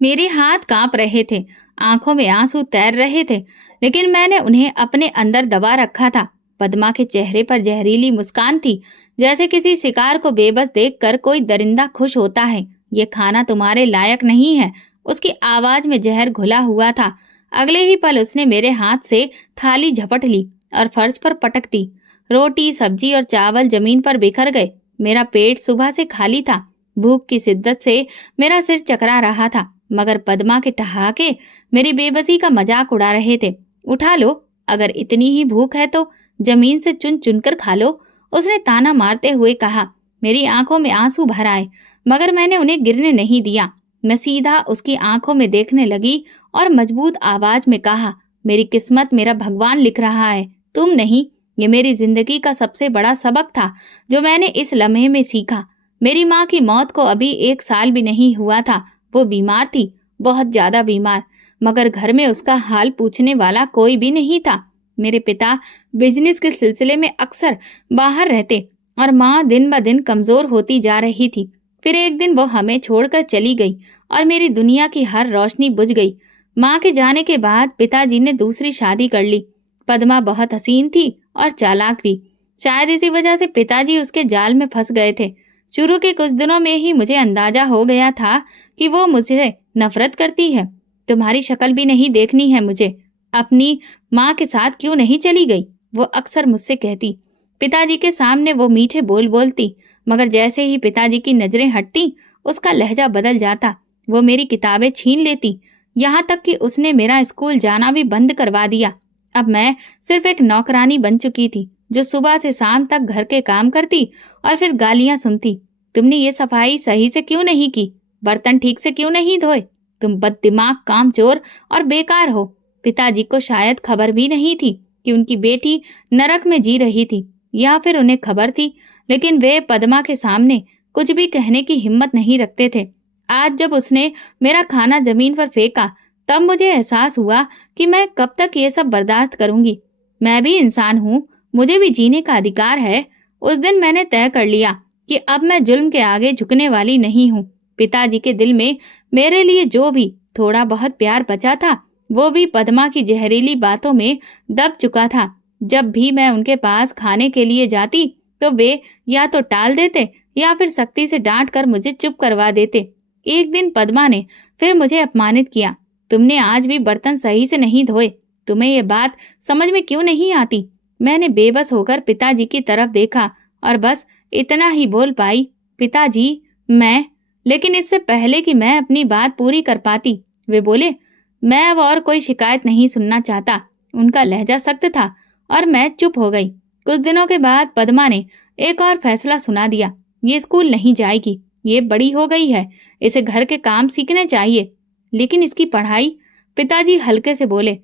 मेरे हाथ कांप रहे थे, आंखों में आंसू तैर रहे थे, लेकिन मैंने उन्हें अपने अंदर दबा रखा था। पद्मा के चेहरे पर जहरीली मुस्कान थी, जैसे किसी शिकार को बेबस देखकर कोई दरिंदा खुश होता है। ये खाना तुम्हारे लायक नहीं है। उसकी आवाज में जहर घुला हुआ था। अगले ही पल उसने मेरे हाथ से थाली झपट ली और फर्श पर पटक दी। रोटी, सब्जी और चावल जमीन पर बिखर गए। मेरा पेट सुबह से खाली था। भूख की शिद्दत से मेरा सिर चकरा रहा था, मगर पद्मा के ठहाके मेरी बेबसी का मजाक उड़ा रहे थे। उठा लो, अगर इतनी ही भूख है तो जमीन से चुन चुनकर खा लो, उसने ताना मारते हुए कहा। मेरी आंखों में आंसू भर आए, मगर मैंने उन्हें गिरने नहीं दिया। मैं सीधा उसकी आंखों में देखने लगी और मजबूत आवाज में कहा, मेरी किस्मत मेरा भगवान लिख रहा है, तुम नहीं। ये मेरी जिंदगी का सबसे बड़ा सबक था जो मैंने इस लम्हे में सीखा। मेरी माँ की मौत को अभी 1 साल भी नहीं हुआ था। वो बीमार थी, बहुत ज्यादा बीमार, मगर घर में उसका हाल पूछने वाला कोई भी नहीं था। मेरे पिता बिजनेस के सिलसिले में अक्सर बाहर रहते और माँ दिन ब दिन कमजोर होती जा रही थी। फिर एक दिन वो हमें छोड़कर चली गई और मेरी दुनिया की हर रोशनी बुझ गई। माँ के जाने के बाद पिताजी ने दूसरी शादी कर ली। पद्मा बहुत हसीन थी और चालाक भी। शायद इसी वजह से पिताजी उसके जाल में फंस गए थे। शुरू के कुछ दिनों में ही मुझे अंदाजा हो गया था कि वो मुझसे नफरत करती है। तुम्हारी शक्ल भी नहीं देखनी है मुझे। अपनी माँ के साथ क्यों नहीं चली गई, वो अक्सर मुझसे कहती। पिताजी के सामने वो मीठे बोल बोलती, मगर जैसे ही पिताजी की नजरें हटती उसका लहजा बदल जाता। वो मेरी किताबें छीन लेती, यहाँ तक कि उसने मेरा स्कूल जाना भी बंद करवा दिया। अब मैं सिर्फ एक नौकरानी बन चुकी थी, जो सुबह से शाम तक घर के काम करती और फिर गालियां सुनती। तुमने ये सफाई सही से क्यों नहीं की? बर्तन ठीक से क्यों नहीं धोए? तुम बददिमाग, कामचोर और बेकार हो। पिताजी को शायद खबर भी नहीं थी कि उनकी बेटी नरक में जी रही थी, या फिर उन्हें खबर थी, लेकिन वे पद्मा के सामने कुछ भी कहने की हिम्मत नहीं रखते थे। आज जब उसने मेरा खाना जमीन पर फेंका, तब मुझे एहसास हुआ कि मैं कब तक ये सब बर्दाश्त करूंगी। मैं भी इंसान हूँ, मुझे भी जीने का अधिकार है। उस दिन मैंने तय कर लिया कि अब मैं जुल्म के आगे झुकने वाली नहीं हूँ। पिताजी के दिल में मेरे लिए जो भी थोड़ा बहुत प्यार बचा था, वो भी पद्मा की जहरीली बातों में दब चुका था। जब भी मैं उनके पास खाने के लिए जाती, तो वे या तो टाल देते या फिर सख्ती से डांट कर मुझे चुप करवा देते। एक दिन पद्मा ने फिर मुझे अपमानित किया। तुमने आज भी बर्तन सही से नहीं धोए, तुम्हें ये बात समझ में क्यों नहीं आती? मैंने बेबस होकर पिताजी की तरफ देखा और बस इतना ही बोल पाई, पिताजी, मैं। लेकिन इससे पहले कि मैं अपनी बात पूरी कर पाती, वे बोले, मैं अब और कोई शिकायत नहीं सुनना चाहता। उनका लहजा सख्त था और मैं चुप हो गई। कुछ दिनों के बाद पद्मा ने एक और फैसला सुना दिया। ये स्कूल नहीं जाएगी, ये बड़ी हो गई है, इसे घर के काम सीखने चाहिए। लेकिन इसकी पढ़ाई? पिताजी हल्के से बोले,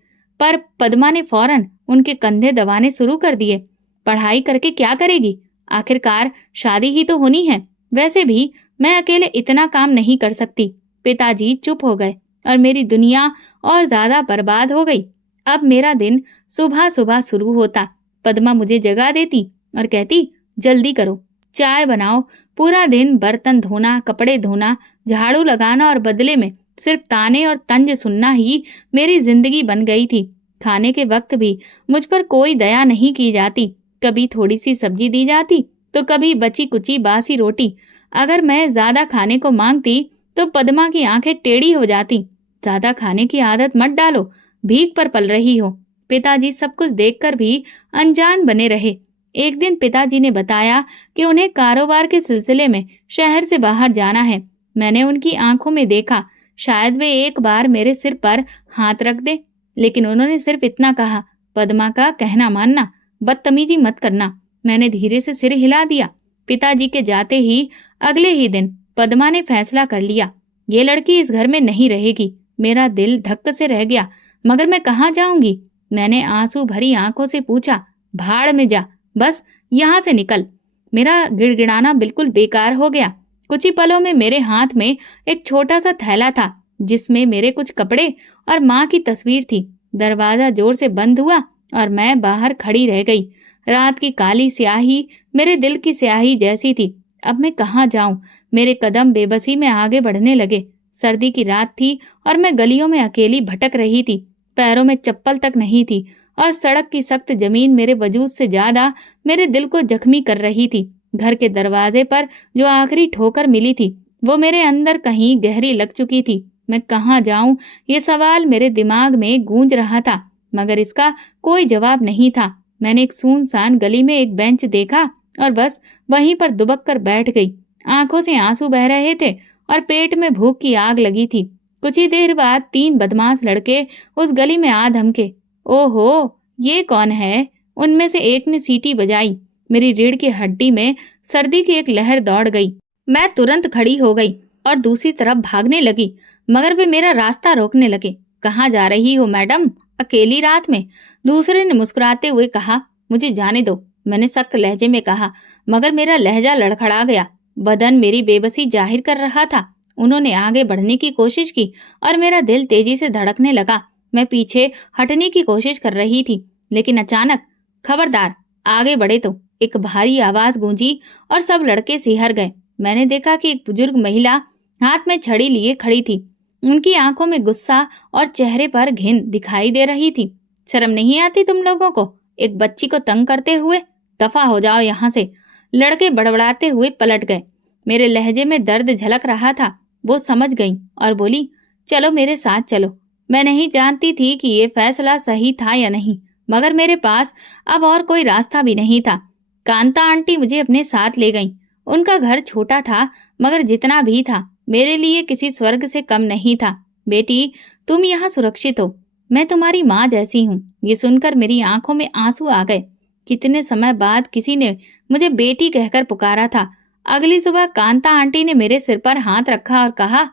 पर पद्मा ने फौरन उनके कंधे दबाने शुरू कर दिए। पढ़ाई करके क्या करेगी? आखिरकार शादी ही तो होनी है। वैसे भी मैं अकेले इतना काम नहीं कर सकती। पिताजी चुप हो गए और मेरी दुनिया और ज्यादा बर्बाद हो गई। अब मेरा दिन सुबह सुबह शुरू होता। पद्मा मुझे जगा देती और कहती, जल्दी करो, चाय बनाओ। पूरा दिन बर्तन धोना, कपड़े धोना, झाड़ू लगाना और बदले में सिर्फ ताने और तंज सुनना ही मेरी जिंदगी बन गई थी। खाने के वक्त भी मुझ पर कोई दया नहीं की जाती। कभी थोड़ी सी सब्जी दी जाती, तो कभी बची कुची बासी रोटी। अगर मैं ज्यादा खाने को मांगती तो पद्मा की आंखें टेढ़ी हो जाती। ज्यादा खाने की आदत मत डालो, भीख पर पल रही हो। पिताजी सब कुछ देखकर भी अनजान बने रहे। एक दिन पिताजी ने बताया कि उन्हें कारोबार के सिलसिले में शहर से बाहर जाना है। मैंने उनकी आंखों में देखा, शायद वे एक बार मेरे सिर पर हाथ रख दे, लेकिन उन्होंने सिर्फ इतना कहा, पद्मा का कहना मानना, बदतमीजी मत करना। मैंने धीरे से सिर हिला दिया। पिताजी के जाते ही अगले ही दिन पद्मा ने फैसला कर लिया, ये लड़की इस घर में नहीं रहेगी। मेरा दिल धक्क से रह गया, मगर मैं कहाँ जाऊंगी? मैंने आंसू भरी आंखों से पूछा, भाड़ में जा, बस यहाँ से निकल। मेरा गिड़गिड़ाना बिल्कुल बेकार हो गया। कुछ ही पलों में मेरे हाथ में एक छोटा सा थैला था, जिसमें मेरे कुछ कपड़े और माँ की तस्वीर थी। दरवाजा जोर से बंद हुआ और मैं बाहर खड़ी रह गई। रात की काली स्याही मेरे दिल की स्याही जैसी थी। अब मैं कहाँ जाऊं? मेरे कदम बेबसी में आगे बढ़ने लगे। सर्दी की रात थी और मैं गलियों में अकेली भटक रही थी। पैरों में चप्पल तक नहीं थी और सड़क की सख्त जमीन मेरे वजूद से ज्यादा मेरे दिल को जख्मी कर रही थी। घर के दरवाजे पर जो आखिरी ठोकर मिली थी वो मेरे अंदर कहीं गहरी लग चुकी थी। मैं कहाँ जाऊं, ये सवाल मेरे दिमाग में गूंज रहा था, मगर इसका कोई जवाब नहीं था। मैंने एक सुनसान गली में एक बेंच देखा और बस वहीं पर दुबक कर बैठ गई। आंखों से आंसू बह रहे थे और पेट में भूख की आग लगी थी। कुछ ही देर बाद 3 बदमाश लड़के उस गली में आ धमके। ओहो, ये कौन है? उनमें से एक ने सीटी बजाई। मेरी रीढ़ की हड्डी में सर्दी की एक लहर दौड़ गई। मैं तुरंत खड़ी हो गई और दूसरी तरफ भागने लगी, मगर वे मेरा रास्ता रोकने लगे। कहाँ जा रही हो मैडम, अकेली रात में? दूसरे ने मुस्कुराते हुए कहा। मुझे जाने दो, मैंने सख्त लहजे में कहा, मगर मेरा लहजा लड़खड़ा गया। बदन मेरी बेबसी जाहिर कर रहा था। उन्होंने आगे बढ़ने की कोशिश की और मेरा दिल तेजी से धड़कने लगा। मैं पीछे हटने की कोशिश कर रही थी, लेकिन अचानक, खबरदार, आगे बढ़े तो, एक भारी आवाज गूंजी और सब लड़के सिहर गए। मैंने देखा कि एक बुजुर्ग महिला हाथ में छड़ी लिए खड़ी थी। उनकी आंखों में गुस्सा और चेहरे पर घिन दिखाई दे रही थी। शर्म नहीं आती तुम लोगों को, एक बच्ची को तंग करते हुए? दफा हो जाओ यहाँ से। लड़के बड़बड़ाते हुए पलट गए। मेरे लहजे में दर्द झलक रहा था। वो समझ गई और बोली, चलो मेरे साथ चलो। मैं नहीं जानती थी कि ये फैसला सही था या नहीं, मगर मेरे पास अब और कोई रास्ता भी नहीं था। कांता आंटी मुझे अपने साथ ले गईं। उनका घर छोटा था, मगर जितना भी था मेरे लिए किसी स्वर्ग से कम नहीं था। बेटी, तुम यहाँ सुरक्षित हो, मैं तुम्हारी माँ जैसी हूँ। ये सुनकर मेरी आंखों में आंसू आ गए। कितने समय बाद किसी ने मुझे बेटी कहकर पुकारा था। अगली सुबह कांता आंटी ने मेरे सिर पर हाथ रखा और कहा,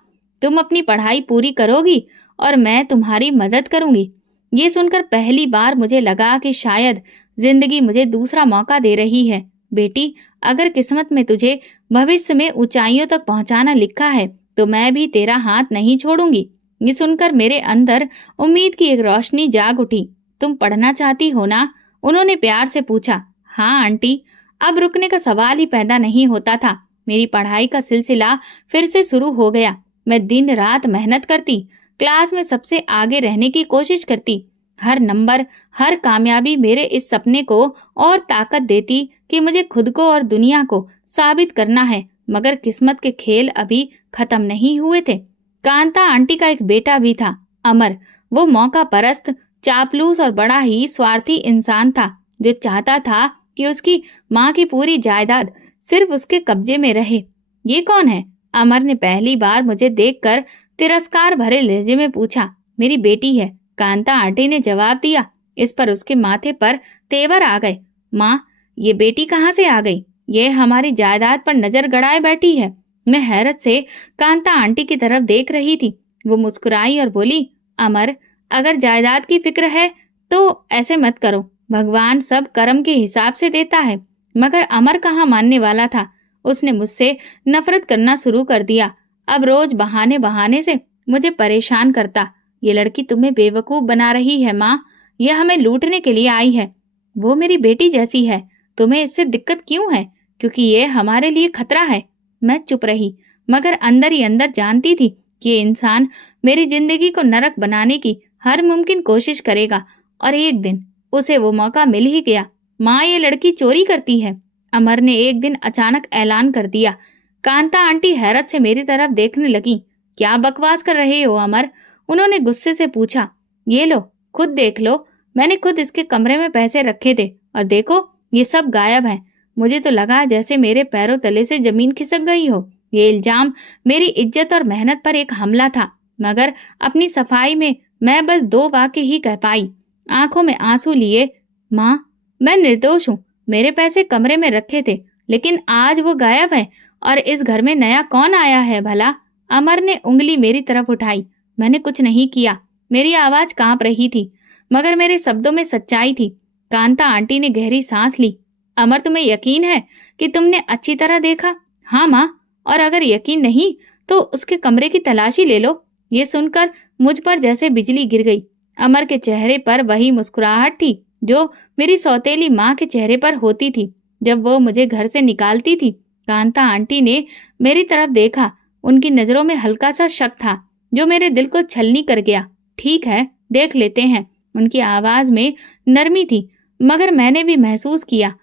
तुम अपनी पढ़ाई पूरी करोगी और मैं तुम्हारी मदद करूंगी। ये सुनकर पहली बार मुझे लगा कि शायद जिंदगी मुझे दूसरा मौका दे रही है। बेटी, अगर किस्मत में तुझे भविष्य में ऊंचाइयों तक पहुंचाना लिखा है तो मैं भी तेरा हाथ नहीं छोड़ूंगी। ये सुनकर मेरे अंदर उम्मीद की एक रोशनी जाग उठी। तुम पढ़ना चाहती हो ना? उन्होंने प्यार से पूछा। हाँ आंटी। अब रुकने का सवाल ही पैदा नहीं होता था। मेरी पढ़ाई का सिलसिला फिर से शुरू हो गया। मैं दिन रात मेहनत करती, क्लास में सबसे आगे रहने की कोशिश करती। हर नंबर, हर कामयाबी मेरे इस सपने को और ताकत देती कि मुझे खुद को और दुनिया को साबित करना है। मगर किस्मत के खेल अभी खत्म नहीं हुए थे। कांता आंटी का एक बेटा भी था, अमर। वो मौका परस्त, चापलूस और बड़ा ही स्वार्थी इंसान था, जो चाहता था कि उसकी माँ की पूरी जायदाद सिर्फ उसके कब्जे में रहे। ये कौन है? अमर ने पहली बार मुझे देखकर तिरस्कार भरे लहजे में पूछा। मेरी बेटी है, कांता आंटी ने जवाब दिया। इस पर उसके माथे पर तेवर आ गए। माँ, ये बेटी कहाँ से आ गई? ये हमारी जायदाद पर नजर गड़ाए बैठी है। मैं हैरत से कांता आंटी की तरफ देख रही थी। वो मुस्कुराई और बोली, अमर, अगर जायदाद की फिक्र है तो ऐसे मत करो। भगवान सब कर्म के हिसाब से देता है। मगर अमर कहाँ मानने वाला था। उसने मुझसे नफरत करना शुरू कर दिया। अब रोज बहाने बहाने से मुझे परेशान करता। ये लड़की तुम्हें बेवकूफ बना रही है माँ, यह हमें लूटने के लिए आई है। वो मेरी बेटी जैसी है, तुम्हें इससे दिक्कत क्यों है? क्योंकि ये हमारे लिए खतरा है। मैं चुप रही, मगर अंदर ही अंदर जानती थी कि ये इंसान मेरी जिंदगी को नरक बनाने की हर मुमकिन कोशिश करेगा और एक दिन उसे वो मौका मिल ही गया। माँ, ये लड़की चोरी करती है, अमर ने एक दिन अचानक ऐलान कर दिया। कांता आंटी हैरत से मेरी तरफ देखने लगी। क्या बकवास कर रहे हो अमर? उन्होंने गुस्से से पूछा। ये लो, खुद देख लो। मैंने खुद इसके कमरे में पैसे रखे थे और देखो, ये सब गायब है। मुझे तो लगा जैसे मेरे पैरों तले से जमीन खिसक गई हो। ये इल्जाम मेरी इज्जत और मेहनत पर एक हमला था, मगर अपनी सफाई में मैं बस 2 वाक्य ही कह पाई, आंखों में आंसू लिए। माँ, मैं निर्दोष हूँ। मेरे पैसे कमरे में रखे थे, लेकिन आज वो गायब है। और इस घर में नया कौन आया है भला? अमर ने उंगली मेरी तरफ उठाई। मैंने कुछ नहीं किया। मेरी आवाज कांप रही थी, मगर मेरे शब्दों में सच्चाई थी। कांता आंटी ने गहरी सांस ली। अमर, तुम्हें यकीन है कि तुमने अच्छी तरह देखा? हाँ माँ, और अगर यकीन नहीं तो उसके कमरे की तलाशी ले लो। ये सुनकर मुझ पर जैसे बिजली गिर गई। अमर के चेहरे पर वही मुस्कुराहट थी जो मेरी सौतेली माँ के चेहरे पर होती थी जब वो मुझे घर से निकालती थी। कांता आंटी ने मेरी तरफ देखा उनकी नजरों में हल्का सा शक था जो मेरे दिल को छलनी कर गया। ठीक है, देख लेते हैं। उनकी आवाज में नरमी थी, मगर मैंने भी महसूस किया।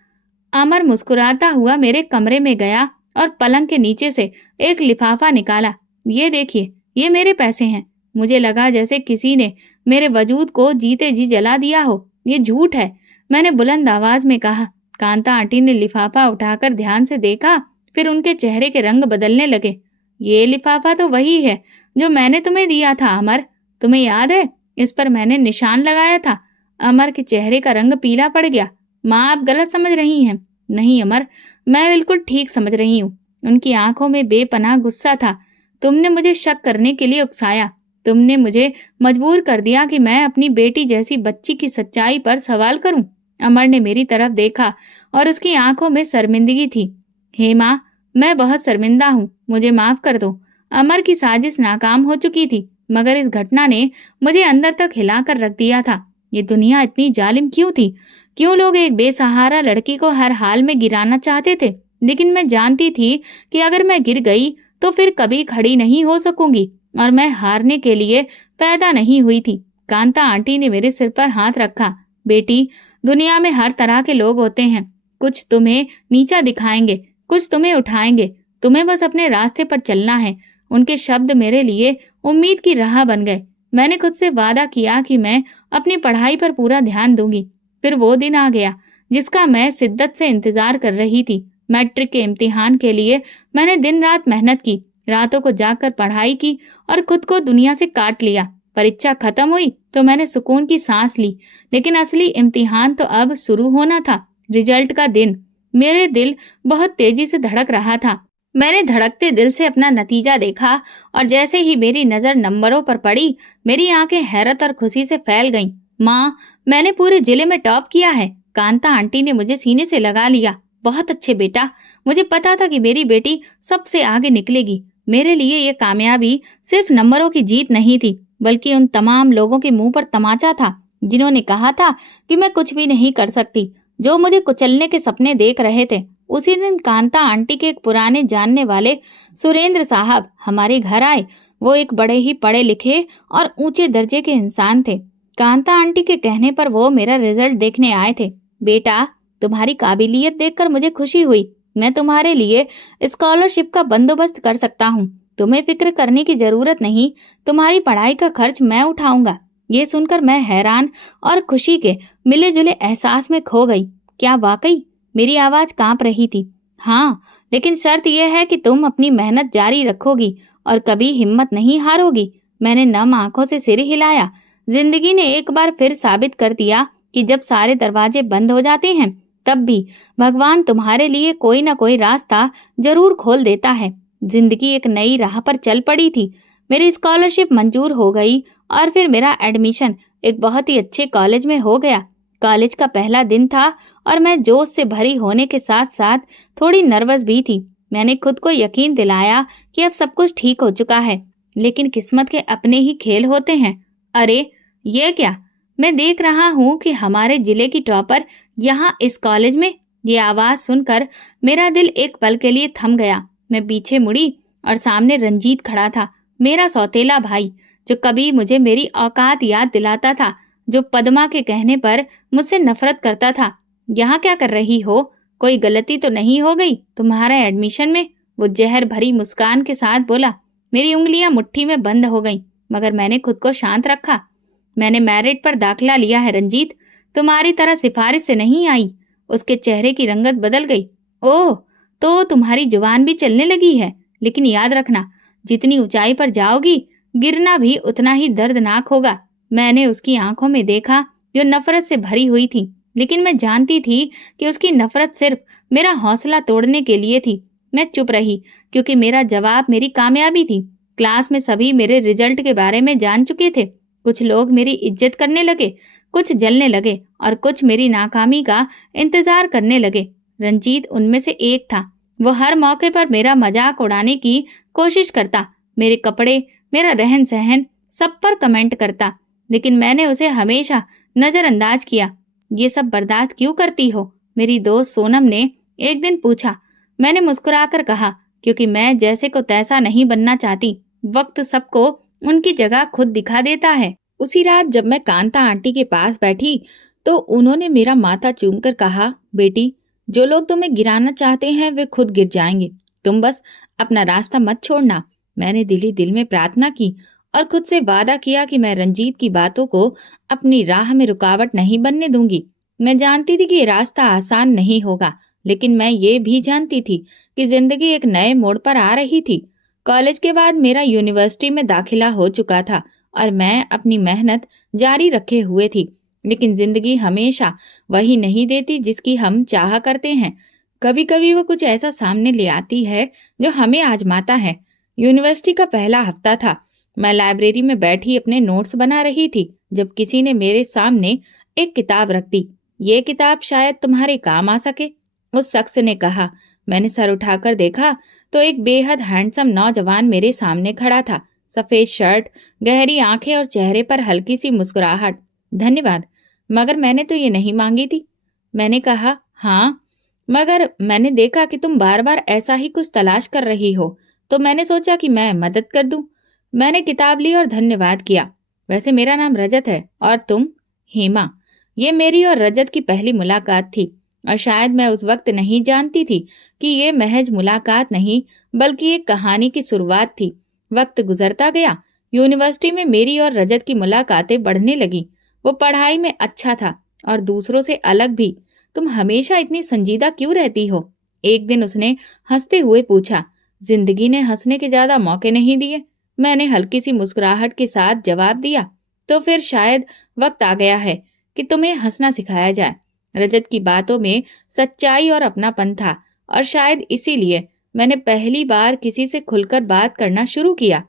अमर मुस्कुराता हुआ मेरे कमरे में गया और पलंग के नीचे से एक लिफाफा निकाला। ये देखिए, ये मेरे पैसे हैं। मुझे लगा जैसे किसी ने मेरे वजूद को जीते जी जला दिया हो। ये झूठ है, मैंने बुलंद आवाज में कहा। कांता आंटी ने लिफाफा उठाकर ध्यान से देखा, फिर उनके चेहरे के रंग बदलने लगे। ये लिफाफा तो वही है जो मैंने तुम्हें दिया था अमर, तुम्हें याद है? इस पर मैंने निशान लगाया था। अमर के चेहरे का रंग पीला पड़ गया। माँ, आप गलत समझ रही हैं। नहीं अमर, मैं बिल्कुल ठीक समझ रही हूँ। उनकी आंखों में बेपनाह गुस्सा था। तुमने मुझे शक करने के लिए उकसाया। तुमने मुझे मजबूर कर दिया कि मैं अपनी बेटी जैसी बच्ची की सच्चाई पर सवाल करूं। अमर ने मेरी तरफ देखा और उसकी आंखों में शर्मिंदगी थी। हेमा, मैं बहुत शर्मिंदा हूँ, मुझे माफ कर दो। अमर की साजिश नाकाम हो चुकी थी, मगर इस घटना ने मुझे अंदर तक हिलाकर रख दिया था। ये दुनिया इतनी जालिम क्यों थी? क्यों लोग एक बेसहारा लड़की को हर हाल में गिराना चाहते थे? लेकिन मैं जानती थी कि अगर मैं गिर गई तो फिर कभी खड़ी नहीं हो सकूंगी, और मैं हारने के लिए पैदा नहीं हुई थी। कांता आंटी ने मेरे सिर पर हाथ रखा। बेटी, दुनिया में हर तरह के लोग होते हैं। कुछ तुम्हें नीचा दिखाएंगे, कुछ तुम्हें उठाएंगे। तुम्हें बस अपने रास्ते पर चलना है। उनके शब्द मेरे लिए उम्मीद की राह बन गए। मैंने खुद से वादा किया कि मैं अपनी पढ़ाई पर पूरा ध्यान दूंगी। फिर वो दिन आ गया जिसका मैं शिद्दत से इंतजार कर रही थी। मैट्रिक के इम्तिहान के लिए मैंने दिन रात मेहनत की, रातों को जाकर पढ़ाई की और खुद को दुनिया से काट लिया। परीक्षा खत्म हुई तो मैंने सुकून की सांस ली, लेकिन असली इम्तिहान तो अब शुरू होना था। रिजल्ट का दिन। मेरे दिल बहुत तेजी से धड़क रहा था। मैंने धड़कते दिल से अपना नतीजा देखा और जैसे ही मेरी नजर नंबरों पर पड़ी, मेरी आंखें हैरत और खुशी से फैल गईं। माँ, मैंने पूरे जिले में टॉप किया है। कांता आंटी ने मुझे सीने से लगा लिया। बहुत अच्छे बेटा, मुझे पता था कि मेरी बेटी सबसे आगे निकलेगी। मेरे लिए ये कामयाबी सिर्फ नंबरों की जीत नहीं थी, बल्कि उन तमाम लोगों के मुंह पर तमाचा था जिन्होंने कहा था कि मैं कुछ भी नहीं कर सकती, जो मुझे कुचलने के सपने देख रहे थे। उसी दिन कांता आंटी के एक पुराने जानने वाले सुरेंद्र साहब हमारे घर आए। वो एक बड़े ही पढ़े लिखे और ऊंचे दर्जे के इंसान थे। कांता आंटी के कहने पर वो मेरा रिजल्ट देखने आए थे। बेटा, तुम्हारी काबिलियत देखकर मुझे खुशी हुई। मैं तुम्हारे लिए स्कॉलरशिप का बंदोबस्त कर सकता हूँ। तुम्हें फिक्र करने की जरूरत नहीं, तुम्हारी पढ़ाई का खर्च मैं उठाऊंगा। ये सुनकर मैं हैरान और खुशी के मिले जुले एहसास में खो गई। क्या वाकई? मेरी आवाज कांप रही थी। हाँ, लेकिन शर्त यह है कि तुम अपनी मेहनत जारी रखोगी और कभी हिम्मत नहीं हारोगी। मैंने नम आंखों से सिर हिलाया। जिंदगी ने एक बार फिर साबित कर दिया कि जब सारे दरवाजे बंद हो जाते हैं, तब भी भगवान तुम्हारे लिए कोई ना कोई रास्ता जरूर खोल देता है। जिंदगी एक नई राह पर चल पड़ी थी। मेरी स्कॉलरशिप मंजूर हो गई और फिर मेरा एडमिशन एक बहुत ही अच्छे कॉलेज में हो गया। कॉलेज का पहला दिन था और मैं जोश से भरी होने के साथ साथ थोड़ी नर्वस भी थी। मैंने खुद को यकीन दिलाया कि अब सब कुछ ठीक हो चुका है, लेकिन किस्मत के अपने ही खेल होते हैं। अरे, ये क्या? मैं देख रहा हूँ कि हमारे जिले की टॉपर यहाँ इस कॉलेज में। ये आवाज सुनकर मेरा दिल एक पल के लिए थम गया। मैं पीछे मुड़ी और सामने रंजीत खड़ा था, मेरा सौतेला भाई, जो कभी मुझे मेरी औकात याद दिलाता था, जो पद्मा के कहने पर मुझसे नफरत करता था। यहाँ क्या कर रही हो? कोई गलती तो नहीं हो गई तुम्हारे एडमिशन में? वो जहर भरी मुस्कान के साथ बोला। मेरी उंगलियां मुट्ठी में बंद हो गईं, मगर मैंने खुद को शांत रखा। मैंने मेरिट पर दाखिला लिया है रंजीत, तुम्हारी तरह सिफारिश से नहीं आई। उसके चेहरे की रंगत बदल गई। ओह, तो तुम्हारी जुबान भी चलने लगी है। लेकिन याद रखना, जितनी ऊंचाई पर जाओगी, गिरना भी उतना ही दर्दनाक होगा। मैंने उसकी आंखों में देखा जो नफरत से भरी हुई थी, लेकिन मैं जानती थी कि उसकी नफरत सिर्फ मेरा हौसला तोड़ने के लिए थी। मैं चुप रही क्योंकि मेरा जवाब मेरी कामयाबी थी। क्लास में सभी मेरे रिजल्ट के बारे में जान चुके थे। कुछ लोग मेरी इज्जत करने लगे, कुछ जलने लगे और कुछ मेरी नाकामी का इंतजार करने लगे। रंजीत उनमें से एक था। वो हर मौके पर मेरा मजाक उड़ाने की कोशिश करता, मेरे कपड़े, मेरा रहन सहन, सब पर कमेंट करता, लेकिन मैंने उसे हमेशा नजरअंदाज किया। ये सब बर्दाश्त क्यों करती हो? मेरी दोस्त सोनम ने एक दिन पूछा। मैंने मुस्कुराकर कहा क्योंकि मैं जैसे को तैसा नहीं बनना चाहती। वक्त सबको उनकी जगह खुद दिखा देता है। उसी रात जब मैं कांता आंटी के पास बैठी तो उन्होंने मेरा माथा चूमकर कहा, बेटी, जो लोग तुम्हें गिराना चाहते हैं वे खुद गिर जाएंगे। तुम बस अपना रास्ता मत छोड़ना। मैंने दिल ही दिल में प्रार्थना की और खुद से वादा किया कि मैं रंजीत की बातों को अपनी राह में रुकावट नहीं बनने दूंगी। मैं जानती थी कि ये रास्ता आसान नहीं होगा, लेकिन मैं ये भी जानती थी कि जिंदगी एक नए मोड़ पर आ रही थी। कॉलेज के बाद मेरा यूनिवर्सिटी में दाखिला हो चुका था और मैं अपनी मेहनत जारी रखे हुए थी, लेकिन जिंदगी हमेशा वही नहीं देती जिसकी हम चाहा करते हैं। कभी कभी वो कुछ ऐसा सामने ले आती है जो हमें आजमाता है। यूनिवर्सिटी का पहला हफ्ता था। मैं लाइब्रेरी में बैठी अपने नोट्स बना रही थी जब किसी ने मेरे सामने एक किताब रख दी। ये किताब शायद तुम्हारे काम आ सके, उस शख्स ने कहा। मैंने सर उठाकर देखा तो एक बेहद हैंडसम नौजवान मेरे सामने खड़ा था। सफेद शर्ट, गहरी आंखें और चेहरे पर हल्की सी मुस्कुराहट। धन्यवाद, मगर मैंने तो ये नहीं मांगी थी। मैंने कहा, हाँ, मगर मैंने देखा कि तुम बार बार ऐसा ही कुछ तलाश कर रही हो, तो मैंने सोचा कि मैं मदद कर दूं। मैंने किताब ली और धन्यवाद किया। वैसे मेरा नाम रजत है और तुम? हेमा। ये मेरी और रजत की पहली मुलाकात थी और शायद मैं उस वक्त नहीं जानती थी कि ये महज मुलाकात नहीं बल्कि एक कहानी की शुरुआत थी। वक्त गुजरता गया। यूनिवर्सिटी में मेरी और रजत की मुलाकातें बढ़ने लगी। वो पढ़ाई में अच्छा था और दूसरों से अलग भी। तुम हमेशा इतनी संजीदा क्यों रहती हो? एक दिन उसने हंसते हुए पूछा। जिंदगी ने हंसने के ज्यादा मौके नहीं दिए, मैंने हल्की सी मुस्कुराहट के साथ जवाब दिया। तो फिर शायद वक्त आ गया है कि तुम्हें हंसना सिखाया जाए। रजत की बातों में सच्चाई और अपनापन था और शायद इसीलिए मैंने पहली बार किसी से खुलकर बात करना शुरू किया।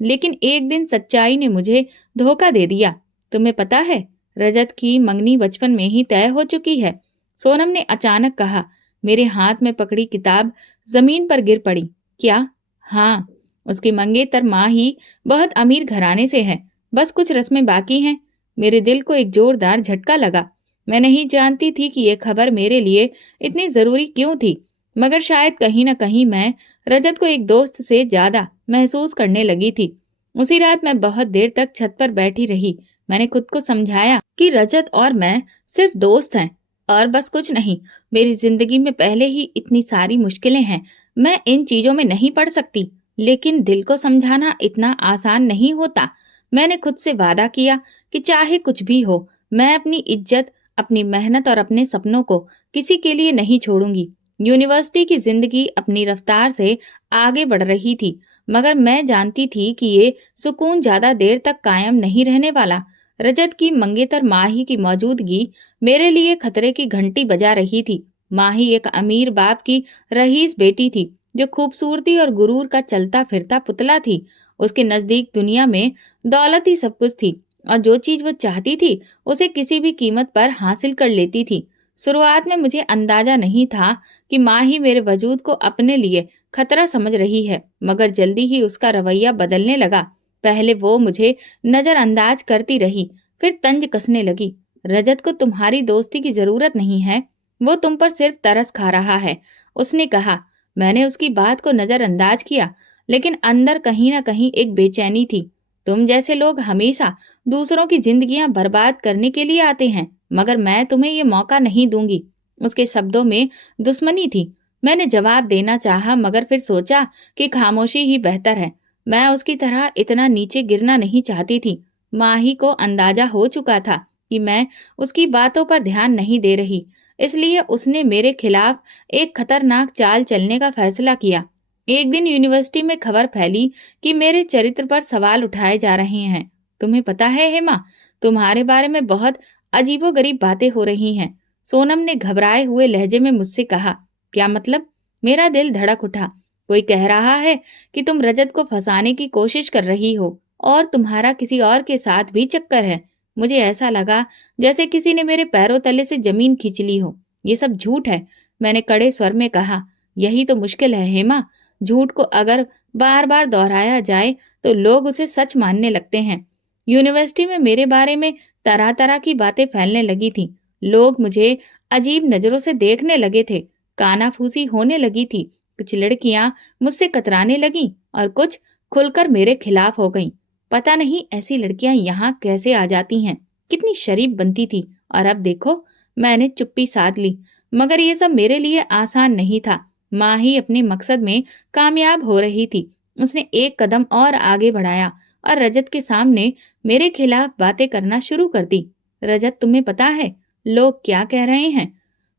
लेकिन एक दिन सच्चाई ने मुझे धोखा दे दिया। तुम्हें पता है, रजत की मंगनी बचपन में ही तय हो चुकी है, सोनम ने अचानक कहा। मेरे हाथ में पकड़ी किताब जमीन पर गिर पड़ी। क्या? हाँ, उसकी मंगेतर माँ ही बहुत अमीर घराने से है, बस कुछ रस्में बाकी हैं। मेरे दिल को एक जोरदार झटका लगा। मैं नहीं जानती थी कि यह खबर मेरे लिए इतनी जरूरी क्यों थी, मगर शायद कहीं न कहीं मैं रजत को एक दोस्त से ज्यादा महसूस करने लगी थी। उसी रात मैं बहुत देर तक छत पर बैठी रही। मैंने खुद को समझाया कि रजत और मैं सिर्फ दोस्त हैं और बस कुछ नहीं। मेरी जिंदगी में पहले ही इतनी सारी मुश्किलें हैं, मैं इन चीजों में नहीं पड़ सकती। लेकिन दिल को समझाना इतना आसान नहीं होता। मैंने खुद से वादा किया कि चाहे कुछ भी हो, मैं अपनी इज्जत, अपनी मेहनत और अपने सपनों को किसी के लिए नहीं छोड़ूंगी। यूनिवर्सिटी की जिंदगी अपनी रफ्तार से आगे बढ़ रही थी, मगर मैं जानती थी कि ये सुकून ज्यादा देर तक कायम नहीं रहने वाला। रजत की मंगेतर माही की मौजूदगी मेरे लिए खतरे की घंटी बजा रही थी। माही एक अमीर बाप की रईस बेटी थी जो खूबसूरती और गुरूर का चलता फिरता पुतला थी। उसके नजदीक दुनिया में दौलत ही सब कुछ थी और जो चीज वो चाहती थी उसे किसी भी कीमत पर हासिल कर लेती थी। शुरुआत में मुझे अंदाजा नहीं था कि माँ ही मेरे वजूद को अपने लिए खतरा समझ रही है, मगर जल्दी ही उसका रवैया बदलने लगा। पहले वो मुझे नजरअंदाज करती रही, फिर तंज कसने लगी। रजत को तुम्हारी दोस्ती की जरूरत नहीं है, वो तुम पर सिर्फ तरस खा रहा है, उसने कहा। मैंने उसकी बात को नजरअंदाज किया, लेकिन अंदर कहीं ना कहीं एक बेचैनी थी। तुम जैसे लोग हमेशा दूसरों की जिंदगियां बर्बाद करने के लिए आते हैं, मगर मैं तुम्हें ये मौका नहीं दूंगी। उसके शब्दों में दुश्मनी थी। मैंने जवाब देना चाहा, मगर फिर सोचा कि खामोशी ही बेहतर है। मैं उसकी तरह इतना नीचे गिरना नहीं चाहती थी। माही को अंदाजा हो चुका था कि मैं उसकी बातों पर ध्यान नहीं दे रही, इसलिए उसने मेरे खिलाफ एक खतरनाक चाल चलने का फैसला किया। एक दिन यूनिवर्सिटी में खबर फैली कि मेरे चरित्र पर सवाल उठाए जा रहे हैं। तुम्हें पता है हेमा, तुम्हारे बारे में बहुत अजीबोगरीब बातें हो रही हैं, सोनम ने घबराए हुए लहजे में मुझसे कहा। क्या मतलब? मेरा दिल धड़क उठा। कोई कह रहा है कि तुम रजत को फंसाने की कोशिश कर रही हो और तुम्हारा किसी और के साथ भी चक्कर है। मुझे ऐसा लगा जैसे किसी ने मेरे पैरों तले से जमीन खींच ली हो। ये सब झूठ है, मैंने कड़े स्वर में कहा। यही तो मुश्किल है हेमा, झूठ को अगर बार बार दोहराया जाए तो लोग उसे सच मानने लगते हैं। यूनिवर्सिटी में मेरे बारे में तरह तरह की बातें फैलने लगी थी। लोग मुझे अजीब नजरों से देखने लगे थे, कानाफूसी होने लगी थी कुछ लड़कियां मुझसे कतराने लगीं और कुछ खुलकर मेरे खिलाफ हो गईं। पता नहीं ऐसी लड़कियां यहाँ कैसे आ जाती हैं। कितनी शरीफ बनती थी, और अब देखो, मैंने चुप्पी साध ली। मगर ये सब मेरे लिए आसान नहीं था। माँ ही अपने मकसद में कामयाब हो रही थी। उसने एक कदम और आगे बढ़ाया और रजत के सामने मेरे खिलाफ बातें करना शुरू कर दी। रजत, तुम्हें पता है लोग क्या कह रहे हैं?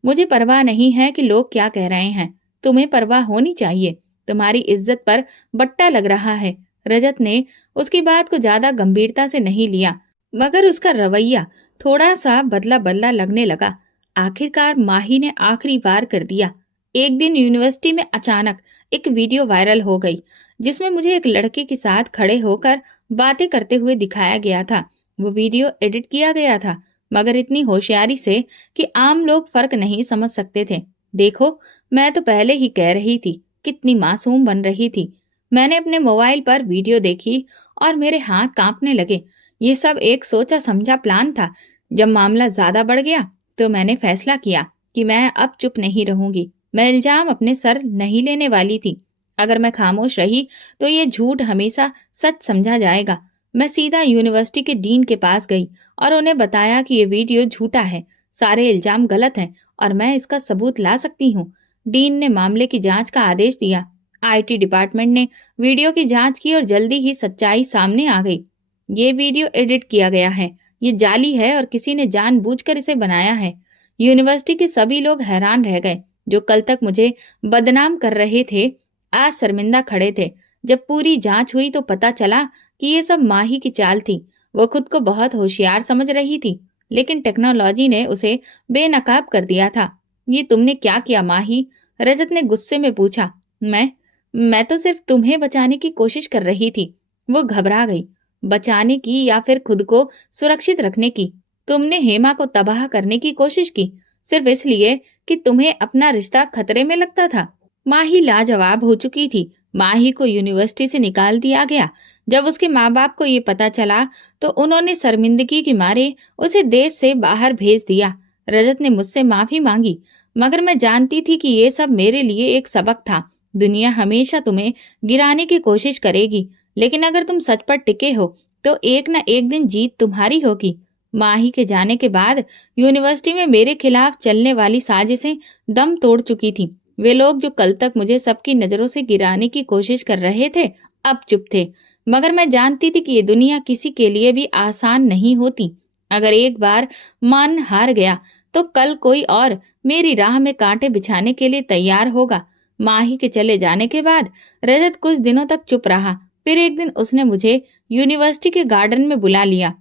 मुझे परवाह नहीं है कि लोग क्या कह रहे हैं। तुम्हें परवाह होनी चाहिए। तुम्हारी इज्जत पर बट्टा लग रहा है। रजत ने उसकी बात को ज्यादा गंभीरता से नहीं लिया, मगर उसका रवैया थोड़ा सा बदला बदला लगने लगा। आखिरकार माही ने आखिरी वार कर दिया। एक दिन यूनिवर्सिटी में अचानक एक वीडियो वायरल हो गई, जिसमें मुझे एक लड़के के साथ खड़े होकर बातें करते हुए दिखाया गया था। वो वीडियो एडिट किया गया था, मगर इतनी होशियारी से कि आम लोग फर्क नहीं समझ सकते थे। देखो, मैं तो पहले ही कह रही थी, कितनी मासूम बन रही थी। मैंने अपने मोबाइल पर वीडियो देखी और मेरे हाथ कांपने लगे। ये सब एक सोचा समझा प्लान था। जब मामला ज्यादा बढ़ गया तो मैंने फैसला किया कि मैं अब चुप नहीं रहूंगी। मैं इल्जाम अपने सर नहीं लेने वाली थी। अगर मैं खामोश रही तो ये झूठ हमेशा सच समझा जाएगा। मैं सीधा यूनिवर्सिटी के डीन के पास गई और उन्हें बताया कि ये वीडियो झूठा है, सारे इल्जाम गलत हैं और मैं इसका सबूत ला सकती हूँ। डीन ने मामले की जांच का आदेश दिया। आईटी डिपार्टमेंट ने वीडियो की जांच की और जल्दी ही सच्चाई सामने आ गई। ये वीडियो एडिट किया गया है, ये जाली है और किसी ने जानबूझकर इसे बनाया है। यूनिवर्सिटी के सभी लोग हैरान रह गए। जो कल तक मुझे बदनाम कर रहे थे, आज शर्मिंदा खड़े थे। जब पूरी जांच हुई तो पता चला कि ये सब माही की चाल थी। वो खुद को बहुत होशियार समझ रही थी, लेकिन टेक्नोलॉजी ने उसे बेनकाब कर दिया था। ये तुमने क्या किया माही? रजत ने गुस्से में पूछा। मैं तो सिर्फ तुम्हें बचाने की कोशिश कर रही थी। वो घबरा गई। बचाने की या फिर खुद को सुरक्षित रखने की? तुमने हेमा को तबाह करने की कोशिश की, सिर्फ इसलिए कि तुम्हें अपना रिश्ता खतरे में लगता था। माही लाजवाब हो चुकी थी। माही को यूनिवर्सिटी से निकाल दिया गया। जब उसके माँ बाप को ये पता चला तो उन्होंने शर्मिंदगी के मारे उसे देश से बाहर भेज दिया। रजत ने मुझसे माफी मांगी, मगर मैं जानती थी कि ये सब मेरे लिए एक सबक था। दुनिया हमेशा तुम्हें गिराने की कोशिश करेगी, लेकिन अगर तुम सच पर टिके हो तो एक न एक दिन जीत तुम्हारी होगी। माही के जाने के बाद यूनिवर्सिटी में मेरे खिलाफ चलने वाली साजिशें दम तोड़ चुकी थी। वे लोग जो कल तक मुझे सबकी नजरों से गिराने की कोशिश कर रहे थे, अब चुप थे। मगर मैं जानती थी कि ये दुनिया किसी के लिए भी आसान नहीं होती। अगर एक बार मन हार गया तो कल कोई और मेरी राह में कांटे बिछाने के लिए तैयार होगा। माही के चले जाने के बाद रजत कुछ दिनों तक चुप रहा। फिर एक दिन उसने मुझे यूनिवर्सिटी के गार्डन में बुला लिया।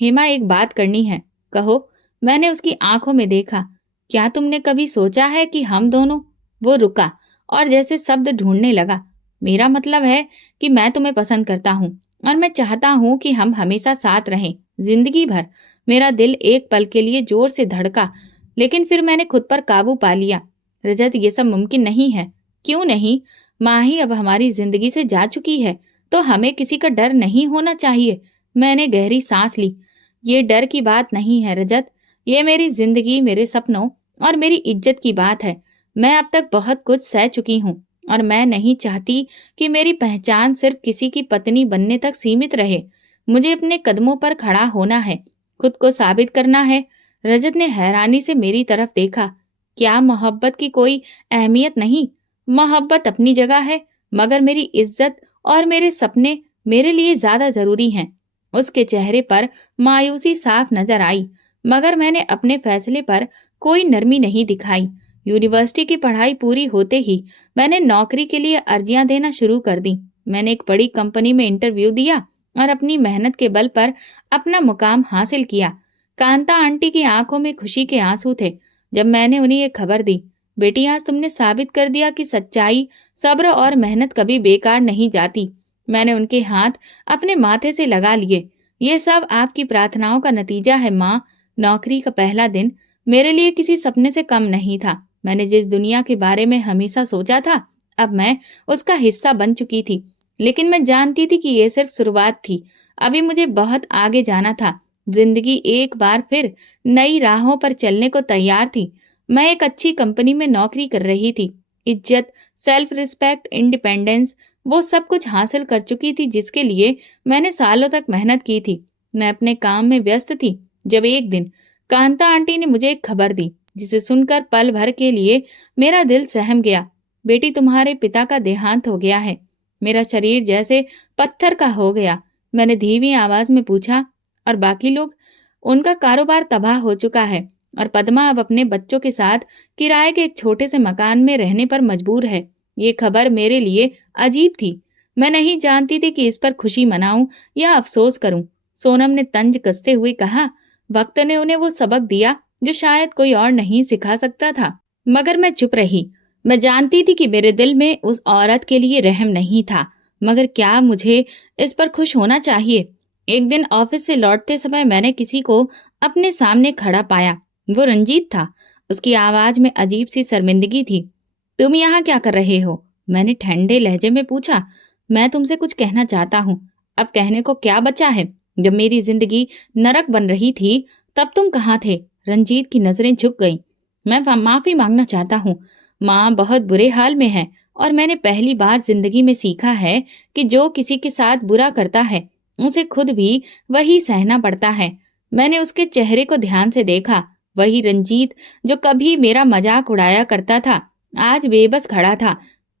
हेमा, एक बात करनी है। कहो। मैंने उसकी आंखों में देखा। क्या तुमने कभी सोचा है कि हम दोनों? वो रुका और जैसे शब्द ढूंढने लगा। मेरा मतलब है कि मैं तुम्हें पसंद करता हूँ और मैं चाहता हूँ कि हम हमेशा साथ रहें, जिंदगी भर। मेरा दिल एक पल के लिए जोर से धड़का, लेकिन फिर मैंने खुद पर काबू पा लिया। रजत, ये सब मुमकिन नहीं है। क्यों नहीं? माही अब हमारी जिंदगी से जा चुकी है, तो हमें किसी का डर नहीं होना चाहिए। मैंने गहरी सांस ली। ये डर की बात नहीं है रजत, ये मेरी जिंदगी, मेरे सपनों और मेरी इज्जत की बात है। मैं अब तक बहुत कुछ सह चुकी हूँ और मैं नहीं चाहती कि मेरी पहचान सिर्फ किसी की पत्नी बनने तक सीमित रहे। मुझे अपने कदमों पर खड़ा होना है, खुद को साबित करना है। रजत ने हैरानी से मेरी तरफ देखा। क्या मोहब्बत की कोई अहमियत नहीं? मोहब्बत अपनी जगह है, मगर मेरी इज्जत और मेरे सपने मेरे लिए ज्यादा जरूरी हैं। उसके चेहरे पर मायूसी साफ नजर आई, मगर मैंने अपने फैसले पर कोई नरमी नहीं दिखाई। यूनिवर्सिटी की पढ़ाई पूरी होते ही मैंने नौकरी के लिए अर्जियां देना शुरू कर दी। मैंने एक बड़ी कंपनी में इंटरव्यू दिया और अपनी मेहनत के बल पर अपना मुकाम हासिल किया। कांता आंटी की आंखों में खुशी के आंसू थे जब मैंने उन्हें ये खबर दी। बेटी, आज तुमने साबित कर दिया कि सच्चाई, सब्र और मेहनत कभी बेकार नहीं जाती। मैंने उनके हाथ अपने माथे से लगा लिए। ये सब आपकी प्रार्थनाओं का नतीजा है माँ। नौकरी का पहला दिन मेरे लिए किसी सपने से कम नहीं था। मैंने जिस दुनिया के बारे में हमेशा सोचा था, अब मैं उसका हिस्सा बन चुकी थी। लेकिन मैं जानती थी कि ये सिर्फ शुरुआत थी। अभी मुझे बहुत आगे जाना था। जिंदगी एक बार फिर नई राहों पर चलने को तैयार थी। मैं एक अच्छी कंपनी में नौकरी कर रही थी। इज्जत, सेल्फ रिस्पेक्ट, इंडिपेंडेंस, वो सब कुछ हासिल कर चुकी थी जिसके लिए मैंने सालों तक मेहनत की थी। मैं अपने काम में व्यस्त थी जब एक दिन कांता आंटी ने मुझे एक खबर दी जिसे सुनकर पल भर के लिए मेरा दिल सहम गया। बेटी, तुम्हारे पिता का देहांत हो गया है। मेरा शरीर जैसे पत्थर का हो गया। मैंने धीमी आवाज में पूछा, और बाकी लोग? उनका कारोबार तबाह हो चुका है और पद्मा अब अपने बच्चों के साथ किराए के एक छोटे से मकान में रहने पर मजबूर है। ये खबर मेरे लिए अजीब थी। मैं नहीं जानती थी कि इस पर खुशी मनाऊं या अफसोस करूं। सोनम ने तंज कसते हुए कहा, वक्त ने उन्हें वो सबक दिया जो शायद कोई और नहीं सिखा सकता था। मगर मैं चुप रही। मैं जानती थी कि मेरे दिल में उस औरत के लिए रहम नहीं था, मगर क्या मुझे इस पर खुश होना चाहिए? एक दिन ऑफिस से लौटते समय मैंने किसी को अपने सामने खड़ा पाया। वो रंजीत था। उसकी आवाज में अजीब सी शर्मिंदगी थी। तुम यहाँ क्या कर रहे हो? मैंने ठंडे लहजे में पूछा। मैं तुमसे कुछ कहना चाहता हूँ। अब कहने को क्या बचा है? जब मेरी जिंदगी नरक बन रही थी तब तुम कहाँ थे? रंजीत की नजरें झुक गईं। मैं माफी मांगना चाहता हूँ। माँ बहुत बुरे हाल में है और मैंने पहली बार जिंदगी में सीखा है कि जो किसी के साथ बुरा करता है उसे खुद भी वही सहना पड़ता है। मैंने उसके चेहरे को ध्यान से देखा। वही रंजीत जो कभी मेरा मजाक उड़ाया करता था आज बेबस खड़ा था।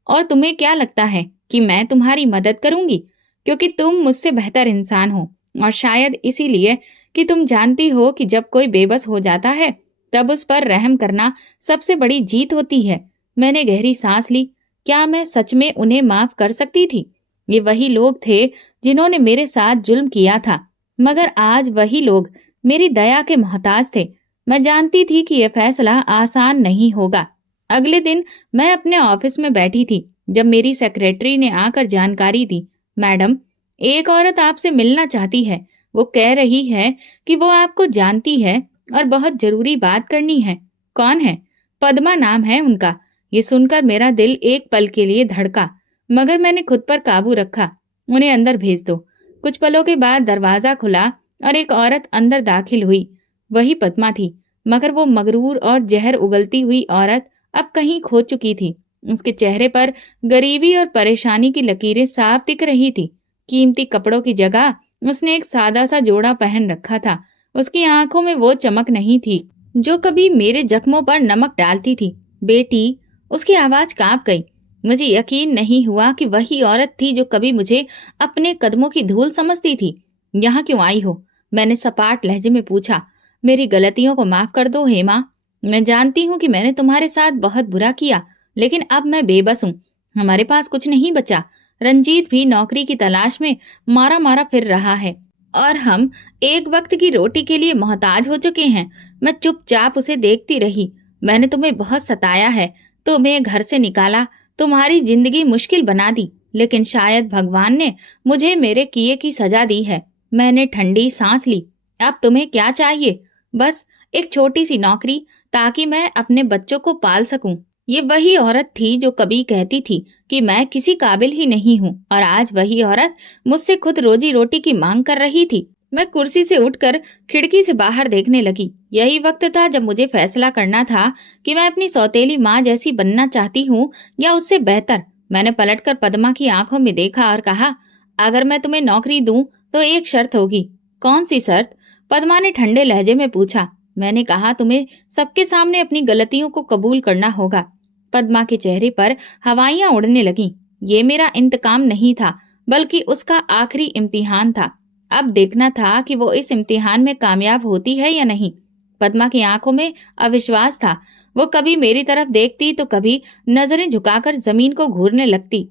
और तुम्हें क्या लगता है कि मैं तुम्हारी मदद करूंगी? क्योंकि तुम मुझसे बेहतर इंसान हो, और शायद इसीलिए कि तुम जानती हो कि जब कोई बेबस हो जाता है तब उस पर रहम करना सबसे बड़ी जीत होती है। मैंने गहरी सांस ली। क्या मैं सच में उन्हें माफ कर सकती थी? ये वही लोग थे जिन्होंने मेरे साथ जुल्म किया था, मगर आज वही लोग मेरी दया के मोहताज थे। मैं जानती थी कि यह फैसला आसान नहीं होगा। अगले दिन मैं अपने ऑफिस में बैठी थी जब मेरी सेक्रेटरी ने आकर जानकारी दी, मैडम, एक औरत आपसे मिलना चाहती है। वो कह रही है कि वो आपको जानती है और बहुत जरूरी बात करनी है। कौन है? पद्मा नाम है उनका। ये सुनकर मेरा दिल एक पल के लिए धड़का, मगर मैंने खुद पर काबू रखा। उन्हें अंदर भेज दो। कुछ पलों के बाद दरवाजा खुला और एक औरत अंदर दाखिल हुई। वही पद्मा थी, मगर वो मगरूर और जहर उगलती हुई औरत अब कहीं खो चुकी थी। उसके चेहरे पर गरीबी और परेशानी की लकीरें साफ दिख रही थी। कीमती कपड़ों की जगह उसने एक सादा सा जोड़ा पहन रखा था। उसकी आंखों में वो चमक नहीं थी जो कभी मेरे जख्मों पर नमक डालती थी। बेटी, उसकी आवाज कांप गई। मुझे यकीन नहीं हुआ कि वही औरत थी जो कभी मुझे अपने कदमों की धूल समझती थी। यहाँ क्यों आई हो? मैंने सपाट लहजे में पूछा। मेरी गलतियों को माफ कर दो हेमा। मैं जानती हूँ कि मैंने तुम्हारे साथ बहुत बुरा किया, लेकिन अब मैं बेबस हूँ। हमारे पास कुछ नहीं बचा। रंजीत भी नौकरी की तलाश में मारा मारा फिर रहा है और हम एक वक्त की रोटी के लिए मोहताज हो चुके हैं। मैं चुपचाप उसे देखती रही। मैंने तुम्हें बहुत सताया है, तुम्हें घर से निकाला, तुम्हारी जिंदगी मुश्किल बना दी, लेकिन शायद भगवान ने मुझे मेरे किए की सजा दी है। मैंने ठंडी सांस ली। अब तुम्हें क्या चाहिए? बस एक छोटी सी नौकरी, ताकि मैं अपने बच्चों को पाल सकूं। ये वही औरत थी जो कभी कहती थी कि मैं किसी काबिल ही नहीं हूँ, और आज वही औरत मुझसे खुद रोजी रोटी की मांग कर रही थी। मैं कुर्सी से उठकर खिड़की से बाहर देखने लगी। यही वक्त था जब मुझे फैसला करना था कि मैं अपनी सौतेली माँ जैसी बनना चाहती हूँ या उससे बेहतर। मैंने पलटकर पद्मा की आंखों में देखा और कहा, अगर मैं तुम्हें नौकरी दूं तो एक शर्त होगी। कौन सी शर्त? पद्मा ने ठंडे लहजे में पूछा। मैंने कहा, तुम्हें सबके सामने अपनी गलतियों को कबूल करना होगा। पद्मा के चेहरे पर हवाइयां उड़ने लगीं। ये मेरा इंतकाम नहीं था, बल्कि उसका आखिरी इम्तिहान था। अब देखना था कि वो इस इम्तिहान में कामयाब होती है या नहीं। पद्मा की आंखों में अविश्वास था। वो कभी मेरी तरफ देखती तो कभी नजरें झुकाकर जमीन को घूरने लगती।